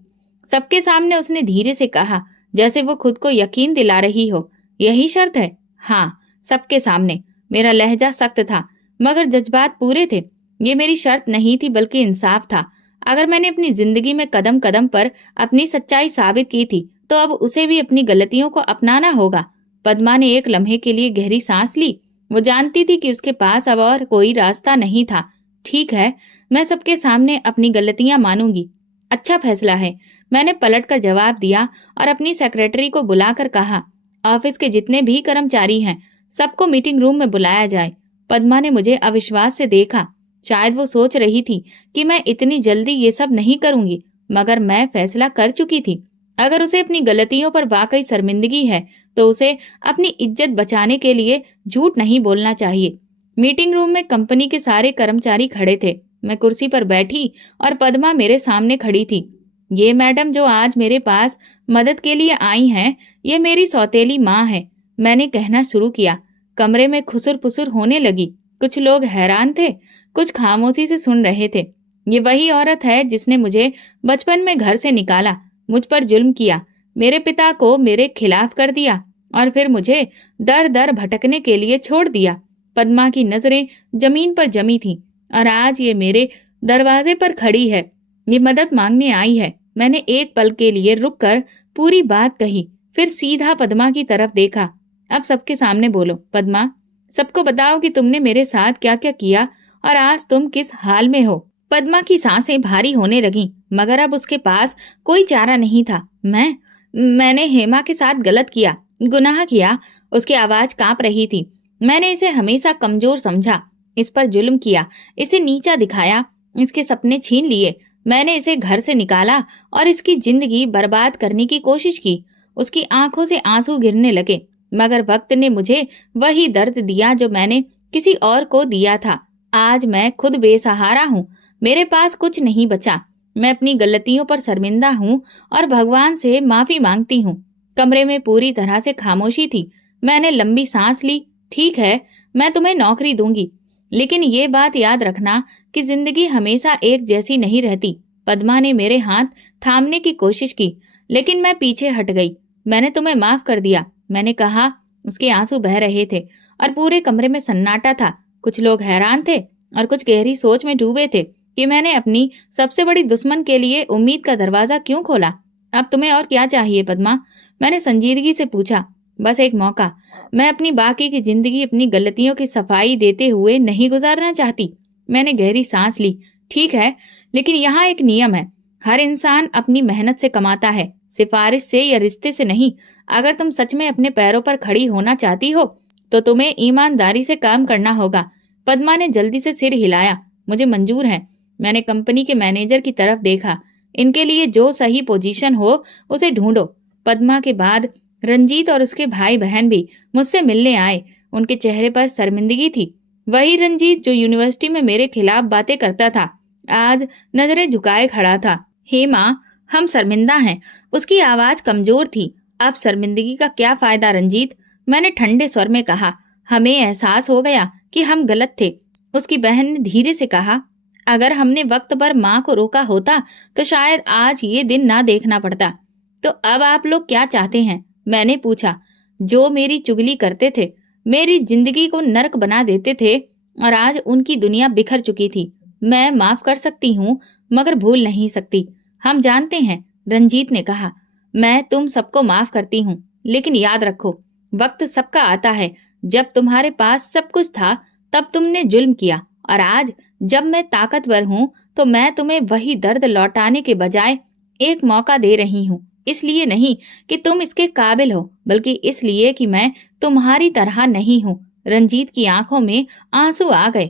सबके सामने उसने धीरे से कहा, जैसे वो खुद को यकीन दिला रही हो, यही शर्त है? हाँ, सबके सामने। मेरा लहजा सख्त था, मगर जज्बात पूरे थे। ये मेरी शर्त नहीं थी, बल्कि इंसाफ था। अगर मैंने अपनी जिंदगी में कदम कदम पर अपनी सच्चाई साबित की थी, तो अब उसे भी अपनी गलतियों को अपनाना होगा। पद्मा ने एक लम्हे के लिए गहरी सांस ली। वो जानती थी कि उसके पास अब और कोई रास्ता नहीं था। ठीक है, मैं सबके सामने अपनी गलतियां मानूंगी। अच्छा फैसला है, मैंने पलटकर जवाब दिया और अपनी सेक्रेटरी को बुलाकर कहा, ऑफिस के जितने भी कर्मचारी हैं सबको मीटिंग रूम में बुलाया जाए। पद्मा ने मुझे अविश्वास से देखा। शायद वो सोच रही थी कि मैं इतनी जल्दी ये सब नहीं करूंगी, मगर मैं फैसला कर चुकी थी। अगर उसे अपनी गलतियों पर वाकई शर्मिंदगी है तो उसे अपनी इज्जत बचाने के लिए झूठ नहीं बोलना चाहिए। मीटिंग रूम में कंपनी के सारे कर्मचारी खड़े थे। मैं कुर्सी पर बैठी और पद्मा मेरे सामने खड़ी थी। ये मैडम जो आज मेरे पास मदद के लिए आई हैं, ये मेरी सौतेली माँ है, मैंने कहना शुरू किया। कमरे में खुसुर पुसुर होने लगी। कुछ लोग हैरान थे, कुछ खामोशी से सुन रहे थे। ये वही औरत है जिसने मुझे बचपन में घर से निकाला, मुझ पर जुल्म किया, मेरे पिता को मेरे खिलाफ कर दिया और फिर मुझे दर दर भटकने के लिए छोड़ दिया। पद्मा की नजरें जमीन पर जमी थीं और आज ये मेरे दरवाजे पर खड़ी है। ये मदद मांगने आई है। मैंने एक पल के लिए रुककर पूरी बात कही, फिर सीधा पद्मा की तरफ देखा। अब सबके सामने बोलो पद्मा, सबको बताओ कि तुमने मेरे साथ क्या क्या किया और आज तुम किस हाल में हो। पद्मा की सांसें भारी होने लगीं, मगर अब उसके पास कोई चारा नहीं था। मैंने हेमा के साथ गलत किया, गुनाह किया। उसकी आवाज कांप रही थी। मैंने इसे हमेशा कमजोर समझा, इस पर जुल्म किया, इसे नीचा दिखाया, इसके सपने छीन लिए। मैंने इसे घर से निकाला और इसकी जिंदगी बर्बाद करने की कोशिश की। उसकी आंखों से आंसू गिरने लगे, मगर वक्त ने मुझे वही दर्द दिया जो मैंने किसी और को दिया था। आज मैं खुद बेसहारा हूँ, मेरे पास कुछ नहीं बचा। मैं अपनी गलतियों पर शर्मिंदा हूँ और भगवान से माफी मांगती हूँ। कमरे में पूरी तरह से खामोशी थी। मैंने लंबी सांस ली। ठीक है, मैं तुम्हें नौकरी दूंगी, लेकिन ये बात याद रखना कि जिंदगी हमेशा एक जैसी नहीं रहती। पद्मा ने मेरे हाथ थामने की कोशिश की, लेकिन मैं पीछे हट गई। मैंने तुम्हें माफ कर दिया, मैंने कहा। उसके आंसू बह रहे थे और पूरे कमरे में सन्नाटा था। कुछ लोग हैरान थे और कुछ गहरी सोच में डूबे थे कि मैंने अपनी सबसे बड़ी दुश्मन के लिए उम्मीद का दरवाजा क्यों खोला। अब तुम्हें और क्या चाहिए पद्मा? मैंने संजीदगी से पूछा। बस एक मौका। मैं अपनी बाकी की जिंदगी अपनी गलतियों की सफाई देते हुए नहीं गुजारना चाहती। मैंने गहरी सांस ली। ठीक है, लेकिन यहाँ एक नियम है। हर इंसान अपनी मेहनत से कमाता है, सिफारिश से या रिश्ते से नहीं। अगर तुम सच में अपने पैरों पर खड़ी होना चाहती हो तो तुम्हें ईमानदारी से काम करना होगा। पद्मा ने जल्दी से सिर हिलाया। मुझे मंजूर है। मैंने कंपनी के मैनेजर की तरफ देखा। इनके लिए जो सही पोजीशन हो उसे ढूंढो। पद्मा के बाद रंजीत और उसके भाई बहन भी मुझसे मिलने आए। उनके चेहरे पर शर्मिंदगी थी। वही रंजीत जो यूनिवर्सिटी में मेरे खिलाफ बातें करता था, आज नजरें झुकाए खड़ा था। हेमा, हम शर्मिंदा हैं। उसकी आवाज कमजोर थी। अब शर्मिंदगी का क्या फायदा रंजीत? मैंने ठंडे स्वर में कहा। हमें एहसास हो गया कि हम गलत थे। उसकी बहन ने धीरे से कहा, अगर हमने वक्त पर माँ को रोका होता तो शायद आज ये दिन ना देखना पड़ता। तो अब आप लोग क्या चाहते हैं? मैंने पूछा। जो मेरी चुगली करते थे, मेरी जिंदगी को नरक बना देते थे और आज उनकी दुनिया बिखर चुकी थी। मैं माफ कर सकती हूँ, मगर भूल नहीं सकती। हम जानते हैं, रंजीत ने कहा। मैं तुम सबको माफ करती हूँ, लेकिन याद रखो, वक्त सबका आता है। जब तुम्हारे पास सब कुछ था तब तुमने जुल्म किया, और आज जब मैं ताकतवर हूँ तो मैं तुम्हें वही दर्द लौटाने के बजाय एक मौका दे रही हूँ। इसलिए नहीं कि तुम इसके काबिल हो, बल्कि इसलिए कि मैं तुम्हारी तरह नहीं हूँ। रंजीत की आंखों में आंसू आ गए।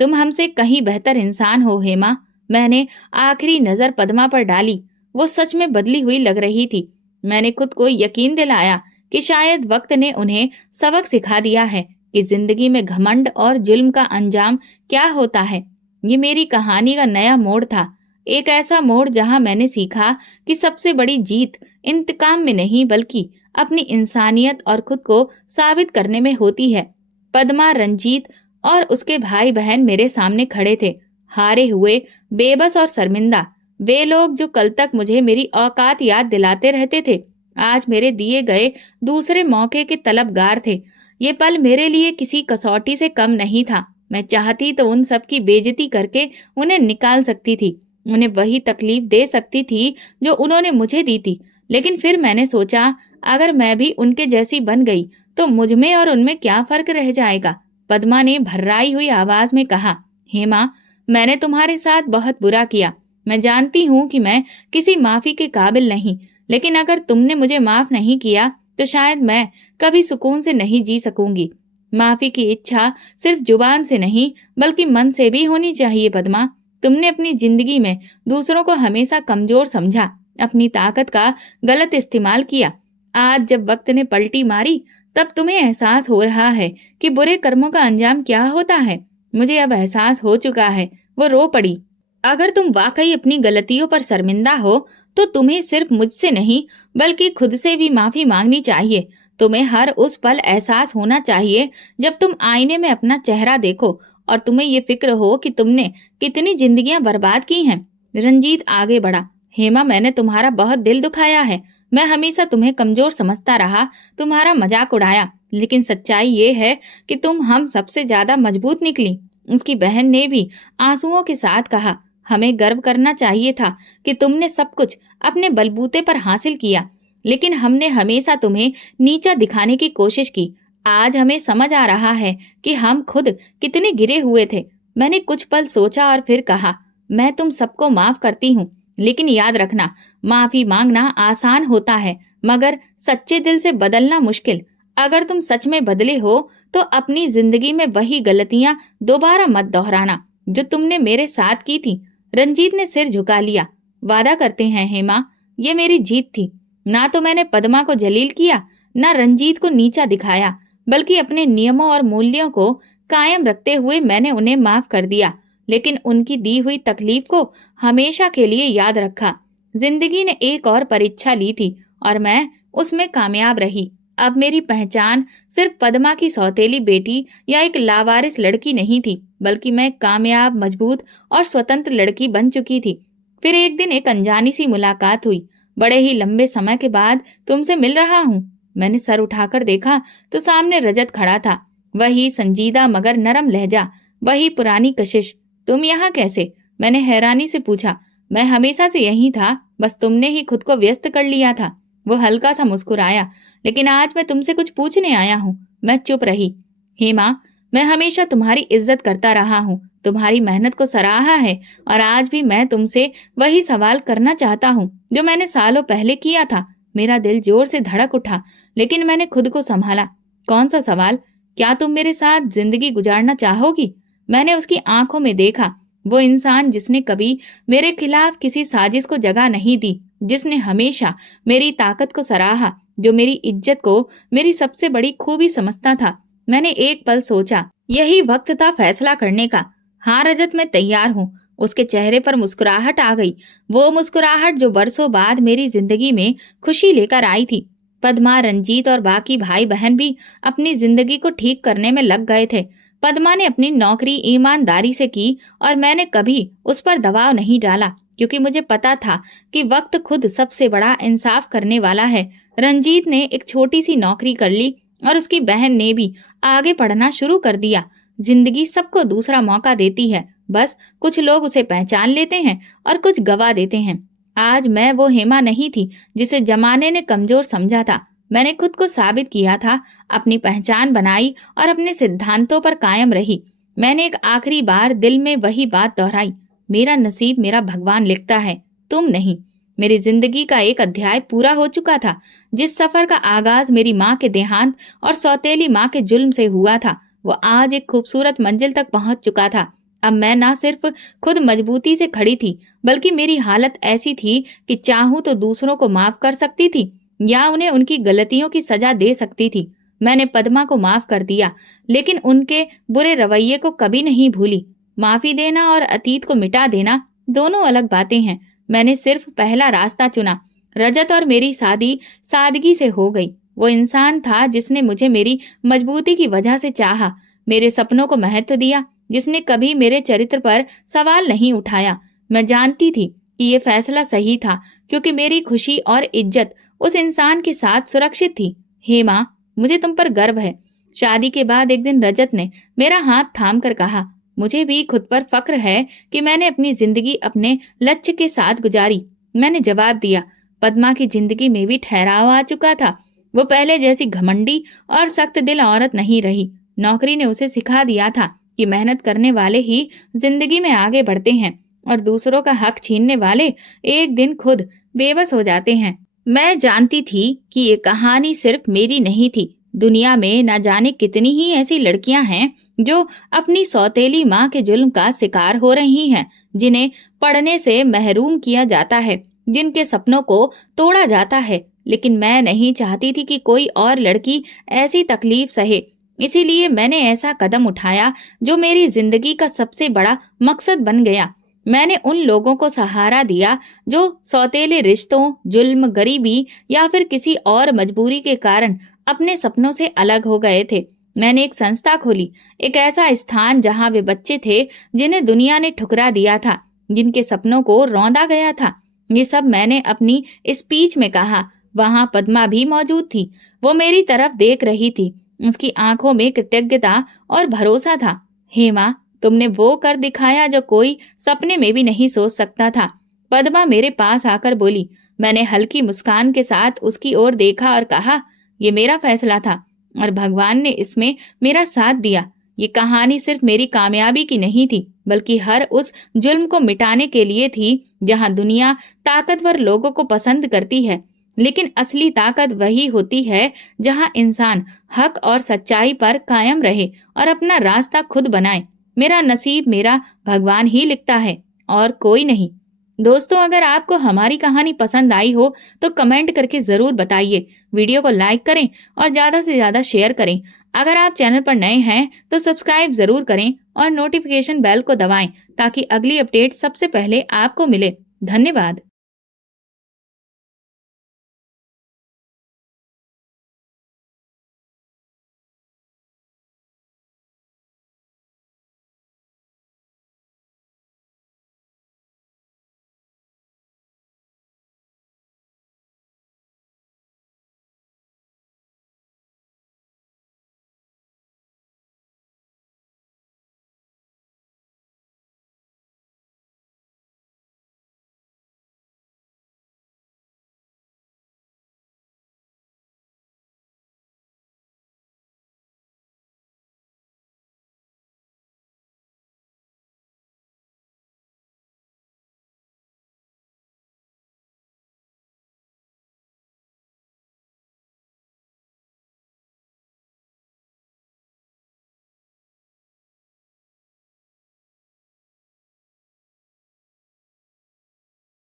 तुम हमसे कहीं बेहतर इंसान हो हेमा। मैंने आखिरी नजर पद्मा पर डाली। वो सच में बदली हुई लग रही थी। मैंने खुद को यकीन दिलाया कि शायद वक्त ने उन्हें सबक सिखा दिया है कि जिंदगी में घमंड और जुल्म का अंजाम क्या होता है। ये मेरी कहानी का नया मोड़ था, एक ऐसा मोड़ जहां मैंने सीखा कि सबसे बड़ी जीत इंतकाम में नहीं बल्कि अपनी इंसानियत और खुद को साबित करने में होती है। पद्मा, रंजीत और उसके भाई बहन मेरे सामने खड़े थे, हारे हुए, बेबस और शर्मिंदा। वे लोग जो कल तक मुझे मेरी औकात याद दिलाते रहते थे, आज मेरे दिए गए दूसरे मौके के तलबगार थे। ये पल मेरे लिए किसी कसौटी से कम नहीं था। मैं चाहती तो उन सब की बेइज्जती करके उन्हें निकाल सकती थी, उन्हें वही तकलीफ दे सकती थी जो उन्होंने मुझे दी थी। लेकिन फिर मैंने सोचा, अगर मैं भी उनके जैसी बन गई तो मुझ में और उनमें क्या फर्क रह जाएगा। पद्मा ने भर्राई हुई आवाज में कहा, हेमा, मैंने तुम्हारे साथ बहुत बुरा किया। मैं जानती हूँ कि मैं किसी माफी के काबिल नहीं, लेकिन अगर तुमने मुझे माफ नहीं किया तो शायद मैं कभी सुकून से नहीं जी सकूंगी। माफी की इच्छा सिर्फ जुबान से नहीं बल्कि मन से भी होनी चाहिए पद्मा। तुमने अपनी जिंदगी में दूसरों को हमेशा कमजोर समझा, अपनी ताकत का गलत इस्तेमाल किया। आज जब वक्त ने पलटी मारी तब तुम्हें एहसास हो रहा है कि बुरे कर्मों का अंजाम क्या होता है। मुझे अब एहसास हो चुका है। वो रो पड़ी। अगर तुम वाकई अपनी गलतियों पर शर्मिंदा हो तो तुम्हें सिर्फ मुझसे नहीं बल्कि खुद से भी माफी मांगनी चाहिए। तुम्हें हर उस पल एहसास होना चाहिए जब तुम आईने में अपना चेहरा देखो और तुम्हें ये फिक्र हो कि तुमने कितनी जिंदगियां बर्बाद की हैं। रंजीत आगे बढ़ा। हेमा, मैंने तुम्हारा बहुत दिल दुखाया है। मैं हमेशा तुम्हें कमजोर समझता रहा, तुम्हारा मजाक उड़ाया, लेकिन सच्चाई ये है कि तुम हम सबसे ज्यादा मजबूत निकली। उसकी बहन ने भी आंसुओं के साथ कहा, हमें गर्व करना चाहिए था कि तुमने सब कुछ अपने बलबूते पर हासिल किया, लेकिन हमने हमेशा तुम्हें नीचा दिखाने की कोशिश की। आज हमें समझ आ रहा है कि हम खुद कितने गिरे हुए थे। मैंने कुछ पल सोचा और फिर कहा, मैं तुम सबको माफ करती हूँ, लेकिन याद रखना, माफी मांगना आसान होता है मगर सच्चे दिल से बदलना मुश्किल। अगर तुम सच में बदले हो तो अपनी जिंदगी में वही गलतियां दोबारा मत दोहराना जो तुमने मेरे साथ की थी। रंजीत ने सिर झुका लिया। वादा करते हैं हेमा, ये मेरी जीत थी। ना तो मैंने पद्मा को जलील किया, ना रंजीत को नीचा दिखाया, बल्कि अपने नियमों और मूल्यों को कायम रखते हुए मैंने उन्हें माफ कर दिया, लेकिन उनकी दी हुई तकलीफ को हमेशा के लिए याद रखा। जिंदगी ने एक और परीक्षा ली थी और मैं उसमें कामयाब रही। अब मेरी पहचान सिर्फ पद्मा की सौतेली बेटी या एक लावारिस लड़की नहीं थी, बल्कि मैं कामयाब, मजबूत और स्वतंत्र लड़की बन चुकी थी। फिर एक दिन एक अनजानी सी मुलाकात हुई। बड़े ही लंबे समय के बाद तुमसे मिल रहा हूँ। मैंने सर उठाकर देखा तो सामने रजत खड़ा था। वही संजीदा मगर नरम लहजा, वही पुरानी कशिश। तुम यहाँ कैसे? मैंने हैरानी से पूछा। मैं हमेशा से यही था, बस तुमने ही खुद को व्यस्त कर लिया था। वो हल्का सा मुस्कुराया। लेकिन आज मैं तुमसे कुछ पूछने आया हूँ। मैं चुप रही। हेमा, मैं हमेशा तुम्हारी इज्जत करता रहा हूँ, तुम्हारी मेहनत को सराहा है, और आज भी मैं तुमसे वही सवाल करना चाहता हूँ जो मैंने सालों पहले किया था। मेरा दिल जोर से धड़क उठा, लेकिन मैंने खुद को संभाला। कौन सा सवाल? क्या तुम मेरे साथ जिंदगी गुजारना चाहोगी? मैंने उसकी आंखों में देखा, वो इंसान जिसने कभी मेरे खिलाफ किसी साजिश को जगह नहीं दी, जिसने हमेशा मेरी ताकत को सराहा, जो मेरी इज्जत को मेरी सबसे बड़ी खूबी समझता था। मैंने एक पल सोचा, यही वक्त था फैसला करने का। हाँ रजत, मैं तैयार हूँ। उसके चेहरे पर मुस्कुराहट आ गई, वो मुस्कुराहट जो बरसों बाद मेरी जिंदगी में खुशी लेकर आई थी। पद्मा, रंजीत और बाकी भाई बहन भी अपनी जिंदगी को ठीक करने में लग गए थे। पद्मा ने अपनी नौकरी ईमानदारी से की और मैंने कभी उस पर दबाव नहीं डाला, क्योंकि मुझे पता था कि वक्त खुद सबसे बड़ा इंसाफ करने वाला है। रंजीत ने एक छोटी सी नौकरी कर ली और उसकी बहन ने भी आगे पढ़ना शुरू कर दिया। जिंदगी सबको दूसरा मौका देती है, बस कुछ लोग उसे पहचान लेते हैं और कुछ गवा देते हैं। आज मैं वो हेमा नहीं थी जिसे जमाने ने कमजोर समझा था। मैंने खुद को साबित किया था, अपनी पहचान बनाई और अपने सिद्धांतों पर कायम रही। मैंने एक आखिरी बार दिल में वही बात दोहराई, मेरा नसीब मेरा भगवान लिखता है, तुम नहीं। मेरी जिंदगी का एक अध्याय पूरा हो चुका था। जिस सफर का आगाज मेरी माँ के देहांत और सौतेली माँ के जुल्म से हुआ था, वो आज एक खूबसूरत मंजिल तक पहुंच चुका था। अब मैं ना सिर्फ खुद मजबूती से खड़ी थी, बल्कि मेरी हालत ऐसी थी कि चाहूं तो दूसरों को माफ कर सकती थी या उन्हें उनकी गलतियों की सजा दे सकती थी। मैंने पद्मा को माफ कर दिया, लेकिन उनके बुरे रवैये को कभी नहीं भूली। माफी देना और अतीत को मिटा देना दोनों अलग बातें हैं। मैंने सिर्फ पहला रास्ता चुना। रजत और मेरी शादी सादगी से हो गई। वो इंसान था जिसने मुझे मेरी मजबूती की वजह से चाहा, मेरे सपनों को महत्व दिया, जिसने कभी मेरे चरित्र पर सवाल नहीं उठाया। मैं जानती थी कि ये फैसला सही था, क्योंकि मेरी खुशी और इज्जत उस इंसान के साथ सुरक्षित थी। हेमा, मुझे तुम पर गर्व है। शादी के बाद एक दिन रजत ने मेरा हाथ थाम कर कहा, मुझे भी खुद पर फक्र है कि मैंने अपनी जिंदगी अपने लक्ष्य के साथ गुजारी। मैंने जवाब दिया, पद्मा की जिंदगी में भी ठहराव आ चुका था। वो पहले जैसी घमंडी और सख्त दिल औरत नहीं रही। नौकरी ने उसे सिखा दिया था कि मेहनत करने वाले ही जिंदगी में आगे बढ़ते हैं और दूसरों का हक छीनने वाले एक दिन खुद बेबस हो जाते हैं। मैं जानती थी कि ये कहानी सिर्फ मेरी नहीं थी, दुनिया में न जाने कितनी ही ऐसी लड़कियां हैं जो अपनी सौतेली माँ के जुल्म का शिकार हो रही हैं, जिन्हें पढ़ने से महरूम किया जाता है, जिनके सपनों को तोड़ा जाता है। लेकिन मैं नहीं चाहती थी कि कोई और लड़की ऐसी तकलीफ सहे। इसीलिए मैंने ऐसा कदम उठाया जो मेरी जिंदगी का सबसे बड़ा मकसद बन गया। मैंने उन लोगों को सहारा दिया जो सौतेले रिश्तों, जुल्म, गरीबी या फिर किसी और मजबूरी के कारण अपने सपनों से अलग हो गए थे। मैंने एक संस्था खोली, एक ऐसा स्थान जहां वे बच्चे थे जिन्हें दुनिया ने ठुकरा दिया था, जिनके सपनों को रौंदा गया था। ये सब मैंने अपनी स्पीच में कहा। वहां पद्मा भी मौजूद थी। वो मेरी तरफ देख रही थी। उसकी आंखों में कृतज्ञता और भरोसा था। हेमा, तुमने वो कर दिखाया जो कोई सपने में भी नहीं सोच सकता था। पद्मा मेरे पास आकर बोली। मैंने हल्की मुस्कान के साथ उसकी ओर देखा और कहा, ये मेरा फैसला था और भगवान ने इसमें मेरा साथ दिया। ये कहानी सिर्फ मेरी कामयाबी की नहीं थी, बल्कि हर उस जुल्म को मिटाने के लिए थी जहां दुनिया ताकतवर लोगों को पसंद करती है। लेकिन असली ताकत वही होती है जहां इंसान हक और सच्चाई पर कायम रहे और अपना रास्ता खुद बनाए। मेरा नसीब मेरा भगवान ही लिखता है और कोई नहीं। दोस्तों, अगर आपको हमारी कहानी पसंद आई हो तो कमेंट करके जरूर बताइए। वीडियो को लाइक करें और ज्यादा से ज्यादा शेयर करें। अगर आप चैनल पर नए हैं तो सब्सक्राइब जरूर करें और नोटिफिकेशन बेल को दबाएं ताकि अगली अपडेट सबसे पहले आपको मिले। धन्यवाद।